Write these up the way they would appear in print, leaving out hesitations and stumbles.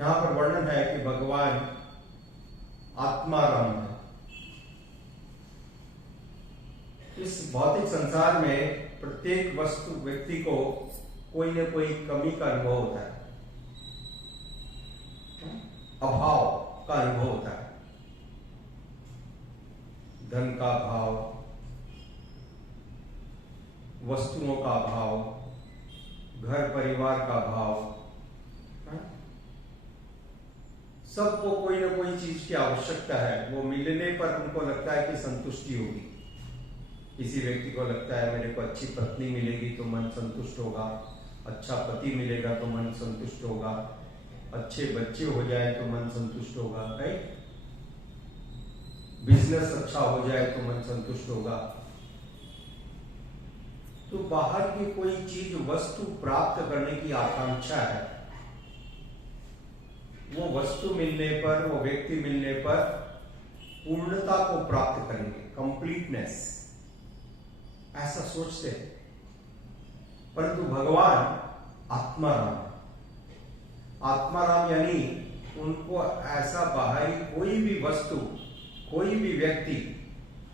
यहां पर वर्णन है कि भगवान आत्माराम है। इस भौतिक संसार में प्रत्येक वस्तु व्यक्ति को कोई न कोई कमी का अनुभव होता है, अभाव का अनुभव होता है। धन का अभाव, वस्तुओं का अभाव, घर परिवार का अभाव, सबको कोई ना कोई चीज की आवश्यकता है। वो मिलने पर उनको लगता है कि संतुष्टि होगी। किसी व्यक्ति को लगता है मेरे को अच्छी पत्नी मिलेगी तो मन संतुष्ट होगा, अच्छा पति मिलेगा तो मन संतुष्ट होगा, अच्छे बच्चे हो जाए तो मन संतुष्ट होगा, राइट? बिजनेस अच्छा हो जाए तो मन संतुष्ट होगा। तो बाहर की कोई चीज, वस्तु प्राप्त करने की आकांक्षा है। वो वस्तु मिलने पर, वो व्यक्ति मिलने पर पूर्णता को प्राप्त करेंगे, कंप्लीटनेस, ऐसा सोचते हैं। परंतु भगवान आत्माराम, आत्माराम यानी उनको ऐसा बाहरी कोई भी वस्तु, कोई भी व्यक्ति,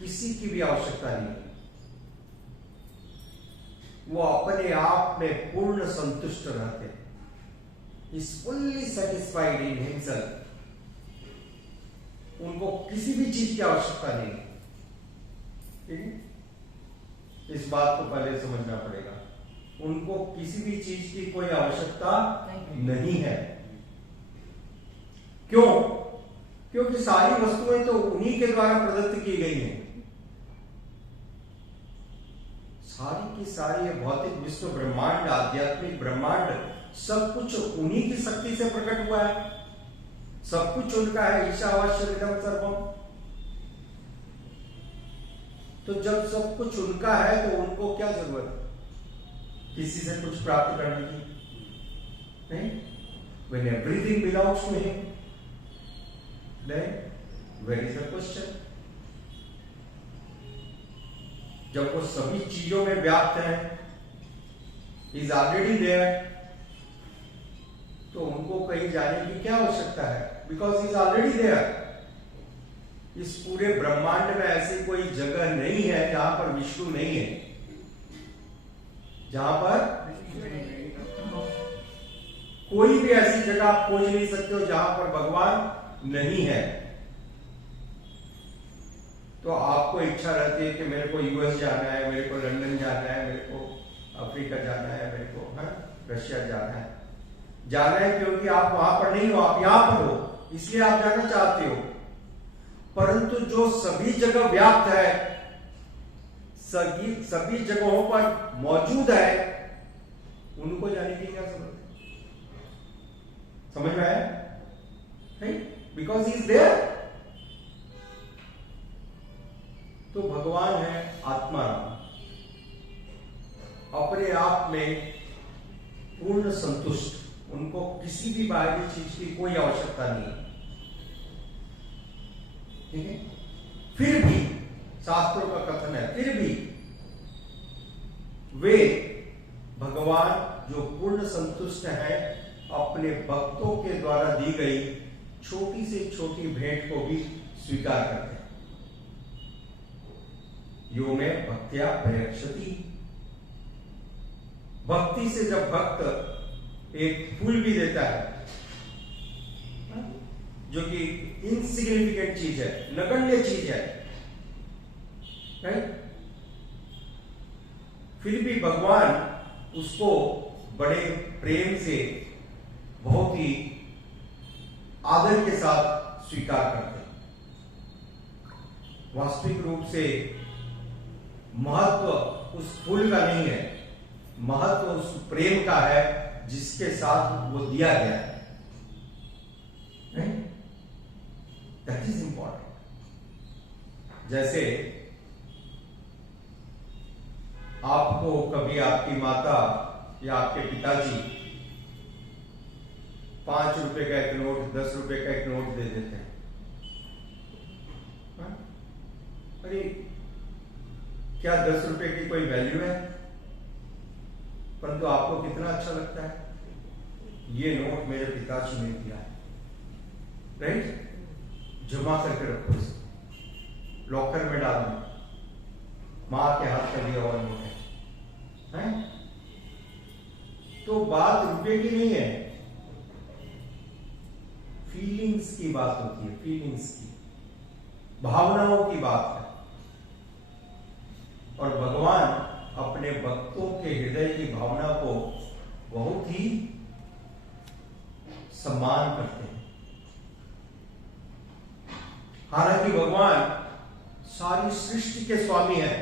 किसी की भी आवश्यकता नहीं। वो अपने आप में पूर्ण संतुष्ट रहते हैं। Is fully satisfied in himself. उनको किसी भी चीज की आवश्यकता नहीं। ठीक है, इस बात को पहले समझना पड़ेगा। उनको किसी भी चीज की कोई आवश्यकता नहीं है। क्यों? क्योंकि सारी वस्तुएं तो उन्हीं के द्वारा प्रदत्त की गई हैं। सारी की सारी भौतिक विश्व ब्रह्मांड, आध्यात्मिक ब्रह्मांड, सब कुछ उन्हीं की शक्ति से प्रकट हुआ है। सब कुछ उनका है। ईशावास्यमिदं सर्वम। तो जब सब कुछ उनका है तो उनको क्या जरूरत है किसी से कुछ प्राप्त करने की? नहीं। When everything belongs to him, then where is the question? जब वो सभी चीजों में व्याप्त है, is already there, तो उनको कहीं जाने की क्या आवश्यकता है? Because is already there. इस पूरे ब्रह्मांड में ऐसी कोई जगह नहीं है जहां पर विष्णु नहीं है, जहां पर कोई भी ऐसी जगह आप खोज नहीं सकते हो जहां पर भगवान नहीं है। तो आपको इच्छा रहती है कि मेरे को यूएस जाना है, मेरे को लंदन जाना है, मेरे को अफ्रीका जाना है, मेरे को रशिया जाना है। जाना है क्योंकि आप वहां पर नहीं हो, आप यहां पर हो, इसलिए आप जाना चाहते हो। परंतु जो सभी जगह व्याप्त है, सभी जगहों पर मौजूद है, उनको जाने की क्या जरूरत है? समझ में आया? Because he is there. तो भगवान है आत्माराम, अपने आप में पूर्ण संतुष्ट। उनको किसी भी बाहरी चीज की कोई आवश्यकता नहीं। ठीक है? फिर भी शास्त्रों का कथन है, फिर भी वे भगवान जो पूर्ण संतुष्ट है, अपने भक्तों के द्वारा दी गई छोटी से छोटी भेंट को भी स्वीकार करते हैं। यो में भक्त्या प्रयक्षति। भक्ति से जब भक्त एक फूल भी देता है, जो कि इनसिग्निफिकेंट चीज है, नगण्य चीज है, राइट? फिर भी भगवान उसको बड़े प्रेम से, बहुत ही आदर के साथ स्वीकार करते हैं। वास्तविक रूप से महत्व उस फूल का नहीं है, महत्व उस प्रेम का है जिसके साथ वो दिया गया है। That is important. जैसे आपको कभी आपकी माता या आपके पिताजी 5 रुपए का एक नोट, 10 रुपए का एक नोट दे देते हैं। अरे क्या 10 रुपए की कोई वैल्यू है? परंतु आपको कितना अच्छा लगता है। ये नोट मेरे पिताजी ने दिया है, राइट, जमा करके रखो इसको, लॉकर में डाल दो, मां के हाथ का दिया हुआ नोट है? तो बात रुपए की नहीं है, फीलिंग्स की बात होती है, फीलिंग्स की, भावनाओं की बात है। और भगवान अपने भक्तों के हृदय की भावना को बहुत ही सम्मान करते हैं। हालांकि भगवान सारी सृष्टि के स्वामी हैं,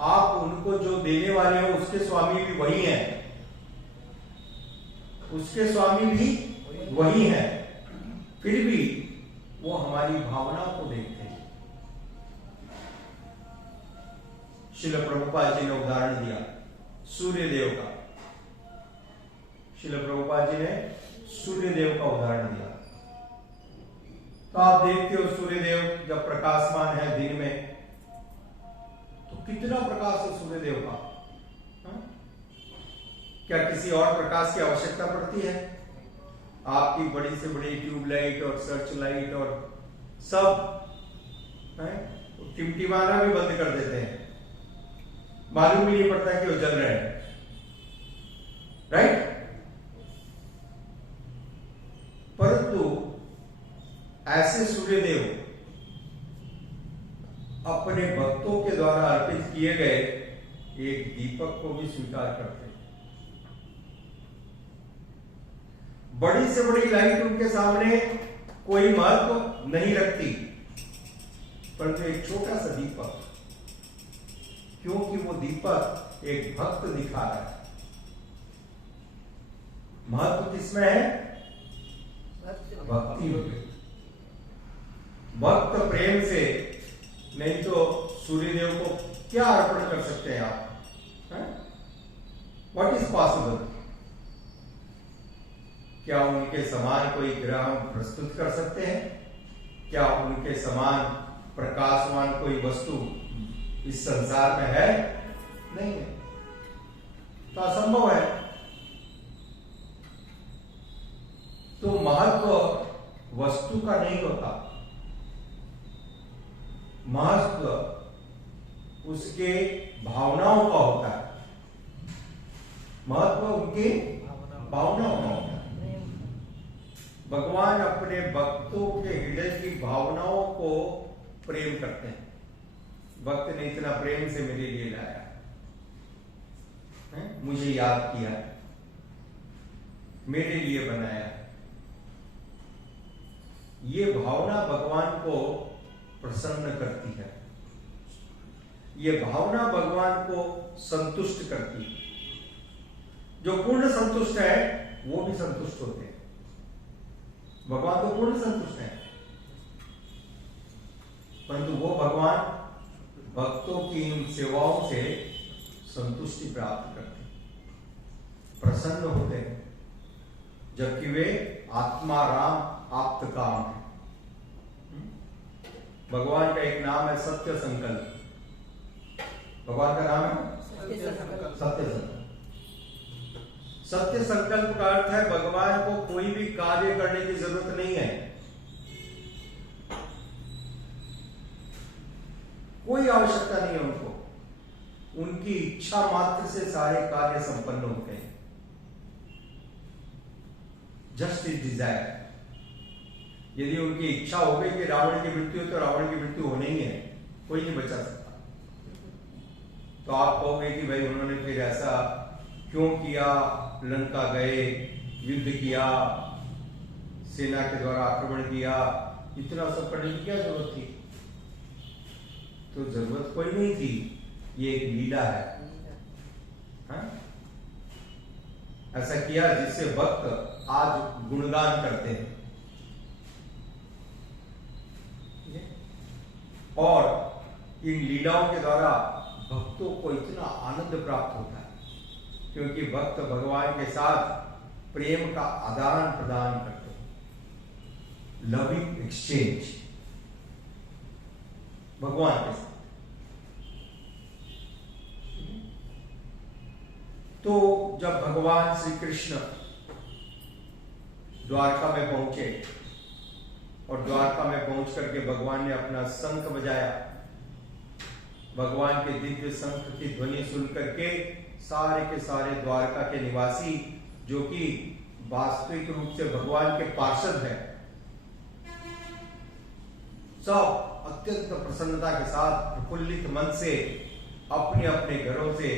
आप उनको जो देने वाले हो उसके स्वामी भी वही हैं, उसके स्वामी भी वही हैं, फिर भी वो हमारी भावनाओं को देखते हैं। श्रील प्रभुपाद जी ने उदाहरण दिया सूर्य देव का, श्रील प्रभुपाद जी ने सूर्य देव का उदाहरण दिया। तो आप देखते हो सूर्य देव जब प्रकाशमान है दिन में, तो कितना प्रकाश है सूर्य देव का, हा? क्या किसी और प्रकाश की आवश्यकता पड़ती है? आपकी बड़ी से बड़ी ट्यूबलाइट और सर्च लाइट और सब टिमटिमाना भी बंद कर देते हैं, मालूम भी नहीं पड़ता कि वो जल रहे हैं, राइट? परंतु ऐसे सूर्यदेव अपने भक्तों के द्वारा अर्पित किए गए एक दीपक को भी स्वीकार करते हैं। बड़ी से बड़ी लाइट उनके सामने कोई महत्व नहीं रखती, परंतु एक छोटा सा दीपक, क्योंकि वो दीपक एक भक्त दिखा रहा है। महत्व किसमें है? भक्ति में। भक्त प्रेम से, नहीं तो सूर्यदेव को क्या अर्पण कर सकते हैं आप? What is possible? क्या उनके समान कोई ग्रह प्रस्तुत कर सकते हैं? क्या उनके समान प्रकाशवान कोई वस्तु इस संसार में है? नहीं है, तो असंभव है। तो महत्व वस्तु का नहीं होता, महत्व उसके भावनाओं का होता है, महत्व उनके भावनाओं का होता है। भगवान अपने भक्तों के हृदय की भावनाओं को प्रेम करते हैं। भक्त ने इतना प्रेम से मेरे लिए लाया है, मुझे याद किया, मेरे लिए बनाया। ये भावना भगवान को प्रसन्न करती है, ये भावना भगवान को संतुष्ट करती है। जो पूर्ण संतुष्ट है वो भी संतुष्ट होते हैं। भगवान तो पूर्ण संतुष्ट है, परंतु वो भगवान भक्तों की इन सेवाओं से संतुष्टि प्राप्त करते हैं, प्रसन्न होते हैं, जबकि वे आत्मा राम आप्त काम है। भगवान का एक नाम है सत्य संकल्प। भगवान का नाम है सत्य संकल्प। सत्य संकल्प का अर्थ है भगवान को कोई भी कार्य करने की जरूरत नहीं है, कोई आवश्यकता नहीं है उनको, उनकी इच्छा मात्र से सारे कार्य संपन्न होते हैं। Just is desire. यदि उनकी इच्छा हो गई कि रावण की मृत्यु, तो रावण की मृत्यु होनी ही है, कोई नहीं बचा सकता। तो आप कहोगे कि भाई उन्होंने फिर ऐसा क्यों किया, लंका गए, युद्ध किया, सेना के द्वारा आक्रमण किया, इतना सब करने की क्या जरूरत थी? तो जरूरत कोई नहीं थी, ये एक लीला है। हाँ? ऐसा किया जिससे भक्त आज गुणगान करते हैं, और इन लीलाओं के द्वारा भक्तों को इतना आनंद प्राप्त होता है, क्योंकि भक्त भगवान के साथ प्रेम का आदान प्रदान करते हैं, लविंग एक्सचेंज भगवान के साथ। तो जब भगवान श्री कृष्ण द्वारका में पहुंचे और द्वारका में पहुंच करके भगवान ने अपना शंख बजाया। भगवान के दिव्य शंख की ध्वनि सुन करके सारे के सारे द्वारका के निवासी, जो कि वास्तविक रूप से भगवान के पार्षद हैं, सब अत्यंत प्रसन्नता के साथ प्रफुल्लित मन से अपने अपने घरों से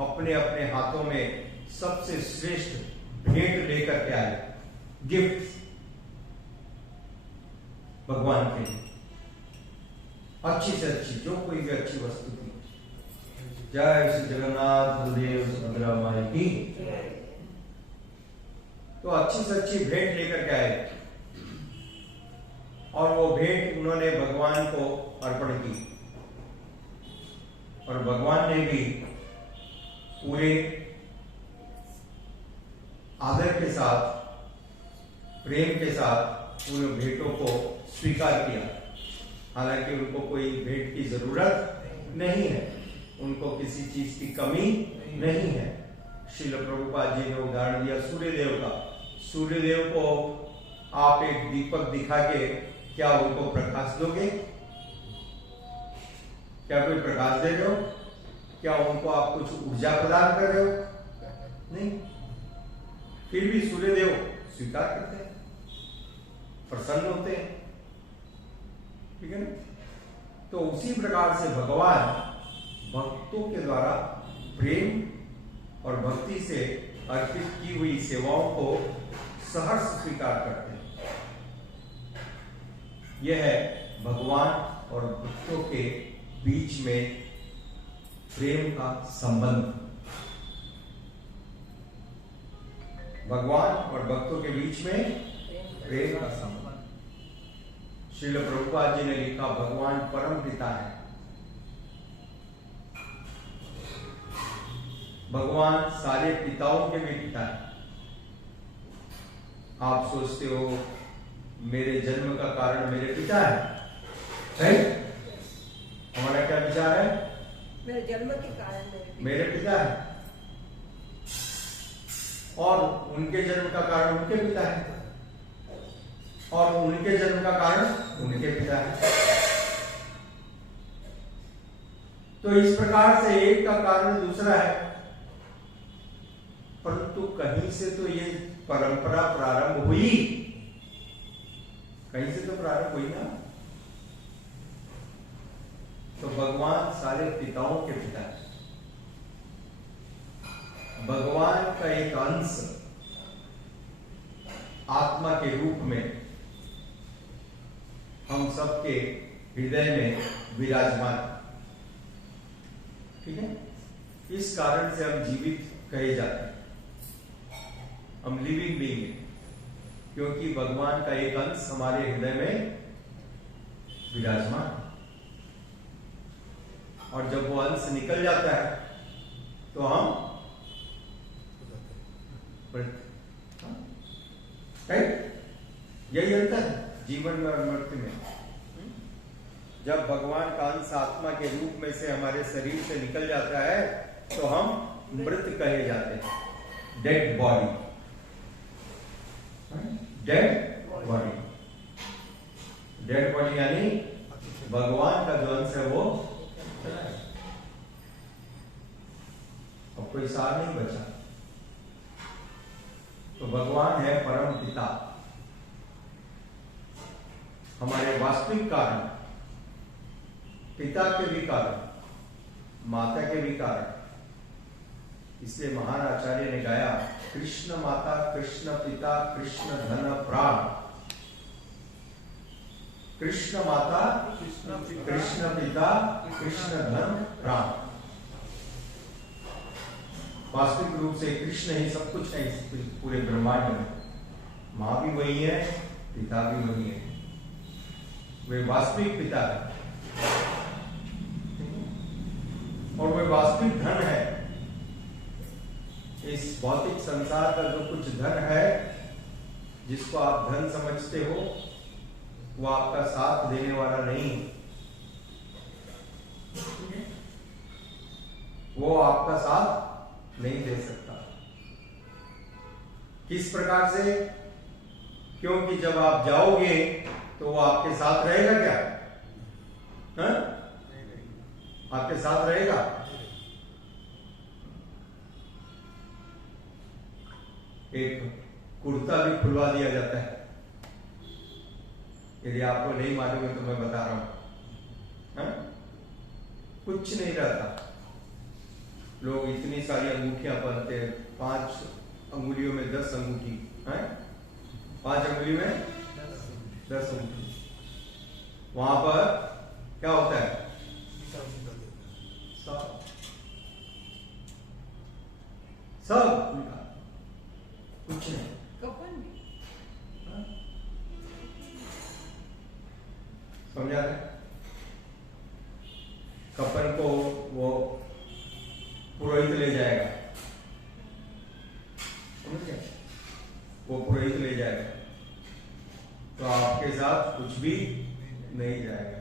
अपने अपने हाथों में सबसे श्रेष्ठ भेंट लेकर के आए, गिफ्ट भगवान के लिए, अच्छी से अच्छी, जो कोई भी अच्छी वस्तु थी। जय श्री जगन्नाथ बलदेव सुभद्रा माई की। तो अच्छी से अच्छी भेंट लेकर के आए और वो भेंट उन्होंने भगवान को अर्पण की और भगवान ने भी पूरे आदर के साथ, प्रेम के साथ उन भेंटों को स्वीकार किया। हालांकि उनको कोई भेंट की जरूरत नहीं है, उनको किसी चीज की कमी नहीं है। श्रील प्रभुपाद जी ने उदाहरण दिया सूर्यदेव का। सूर्यदेव को आप एक दीपक दिखा के क्या उनको प्रकाश दोगे? क्या कोई प्रकाश दे रहे हो? क्या उनको आप कुछ ऊर्जा प्रदान कर रहे हो? नहीं। फिर भी सूर्यदेव स्वीकार करते हैं, प्रसन्न होते हैं, ठीक है ना? तो उसी प्रकार से भगवान भक्तों के द्वारा प्रेम और भक्ति से अर्पित की हुई सेवाओं को सहर्ष स्वीकार करते हैं। यह है भगवान और भक्तों के बीच में प्रेम का संबंध। भगवान और भक्तों के बीच में प्रेम का संबंध। श्रील प्रभुपाद जी ने लिखा, भगवान परम पिता है। भगवान सारे पिताओं के भी पिता है। आप सोचते हो मेरे जन्म का कारण मेरे पिता है? हमारा क्या विचार है? मेरे जन्म के कारण मेरे पिता है, और उनके जन्म का कारण उनके पिता है, और उनके जन्म का कारण उनके पिता है। तो इस प्रकार से एक का कारण दूसरा है, परंतु कहीं से तो ये परंपरा प्रारंभ हुई, कहीं से तो प्रारंभ हुई ना। तो भगवान सारे पिताओं के पिता है। भगवान का एक अंश आत्मा के रूप में हम सबके हृदय में विराजमान, ठीक है? इस कारण से हम जीवित कहे जाते हैं, हम लिविंग बीइंग हैं, क्योंकि भगवान का एक अंश हमारे हृदय में विराजमान है। और जब वो अंश निकल जाता है तो हम यही अंतर है जीवन में और मृत्यु में। जब भगवान का अंश आत्मा के रूप में से हमारे शरीर से निकल जाता है तो हम मृत कहे जाते हैं, dead body, dead body. Dead body यानी भगवान का जो अंश है वो अब कोई सार नहीं बचा। तो भगवान है परम पिता, हमारे वास्तविक कारण, पिता के भी कारण, माता के भी कारण। इसलिए महान आचार्य ने गाया, कृष्ण माता कृष्ण पिता कृष्ण धन प्राण। कृष्ण माता कृष्ण पिता कृष्ण धन प्राण। वास्तविक रूप से कृष्ण ही सब कुछ है इस पूरे ब्रह्मांड में। माँ भी वही है, पिता भी वही है, वे वास्तविक पिता है और वे वास्तविक धन है। इस भौतिक संसार का जो कुछ धन है, जिसको आप धन समझते हो, वो आपका साथ देने वाला नहीं, वो आपका साथ नहीं दे सकता। किस प्रकार से? क्योंकि जब आप जाओगे तो वो आपके साथ रहेगा क्या? हाँ? आपके साथ रहेगा? एक कुर्ता भी खुलवा दिया जाता है, यदि आपको नहीं मालूम है तो मैं बता रहा हूं। हाँ? कुछ नहीं रहता, लोग इतनी सारी अंगूठियां पहनते हैं, 5 अंगुलियों में 10 अंगूठी, 5 अंगुली में 10 अंगूठी। वहां पर क्या होता है? सब उनका कुछ नहीं। कफन भी समझा रहे? कफन को वो पुरोहित ले जाएगा, समझ गए? वो पुरोहित ले जाएगा, तो आपके साथ कुछ भी नहीं जाएगा।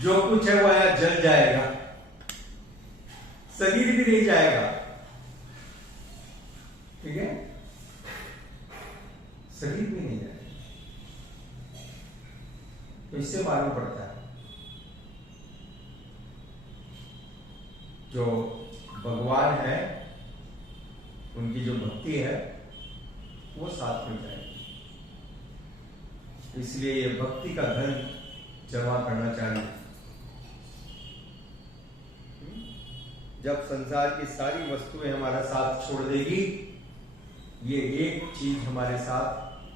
जो कुछ है वो यहां जल जाएगा, शरीर भी नहीं जाएगा। ठीक है? शरीर भी नहीं जाएगा। तो इससे मालूम पड़ता है जो भगवान है उनकी जो भक्ति है वो साथ में जाएगी। इसलिए ये भक्ति का धन जमा करना चाहिए। जब संसार की सारी वस्तुएं हमारा साथ छोड़ देगी, ये एक चीज हमारे साथ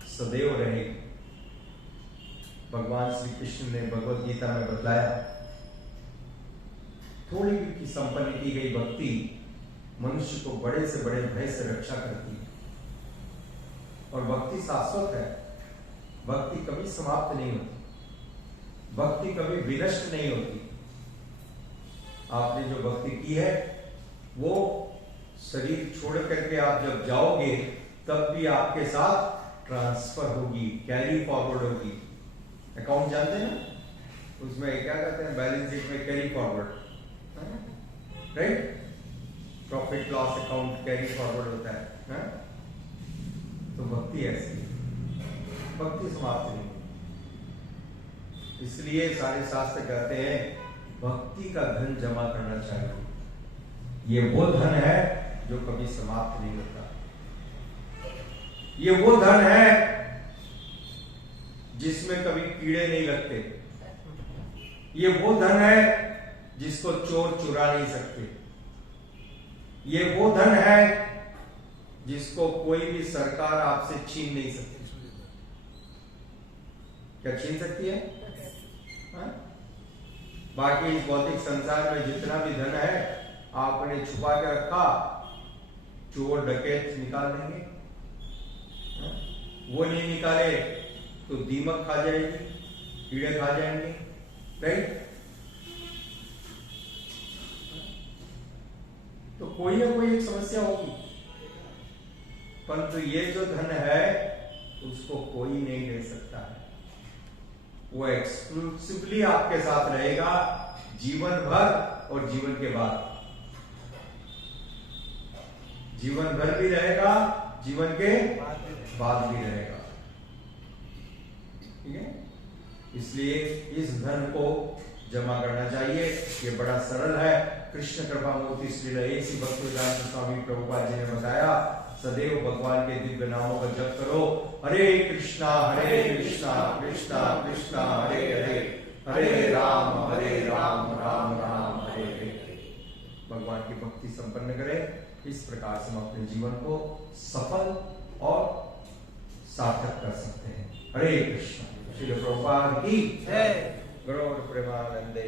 सदैव रहेगी। भगवान श्री कृष्ण ने भगवद गीता में बतलाया, थोड़ी भी संपन्न की गई भक्ति मनुष्य को बड़े से बड़े भय से रक्षा करती है। और भक्ति शाश्वत है, भक्ति कभी समाप्त नहीं होती, भक्ति कभी विनष्ट नहीं होती। आपने जो भक्ति की है वो शरीर छोड़ करके आप जब जाओगे तब भी आपके साथ ट्रांसफर होगी, कैरी फॉरवर्ड होगी। अकाउंट जानते हैं ना, उसमें क्या कहते हैं, बैलेंस शीट में carry forward, right? Profit loss account carry forward होता है। तो भक्ति ऐसी है, भक्ति समाप्त नहीं। इसलिए सारे शास्त्र कहते हैं भक्ति का धन जमा करना चाहिए। ये वो धन है जो कभी समाप्त नहीं होता, ये वो धन है जिसमें कभी कीड़े नहीं लगते, ये वो धन है जिसको चोर चुरा नहीं सकते, ये वो धन है जिसको कोई भी सरकार आपसे छीन नहीं सकती। क्या छीन सकती है? बाकी इस भौतिक संसार में जितना भी धन है आपने छुपा के रखा, चोर डकैत निकाल देंगे। वो नहीं निकाले तो दीमक खा जाएगी, कीड़े खा जाएंगे, राइट? तो कोई ना कोई एक समस्या होगी, परंतु ये जो धन है उसको कोई नहीं ले सकता है। वो एक्सक्लूसिवली आपके साथ रहेगा जीवन भर और जीवन के बाद, जीवन भर भी रहेगा, जीवन के बाद भी रहेगा। ठीक है? इसलिए इस धन को जमा करना चाहिए। ये बड़ा सरल है। कृष्ण कृपा मूर्ति श्री ऐसी भक्तिवेदांत स्वामी प्रभुपाद जी ने बताया, सदैव भगवान के दिव्य नामों का जप करो। हरे कृष्णा कृष्णा कृष्णा हरे हरे, हरे राम राम राम हरे हरे। भगवान की भक्ति संपन्न करें। इस प्रकार से हम अपने जीवन को सफल और सार्थक कर सकते हैं। हरे कृष्ण। श्री प्रभुपाद की जय। गौर प्रेमानंदे।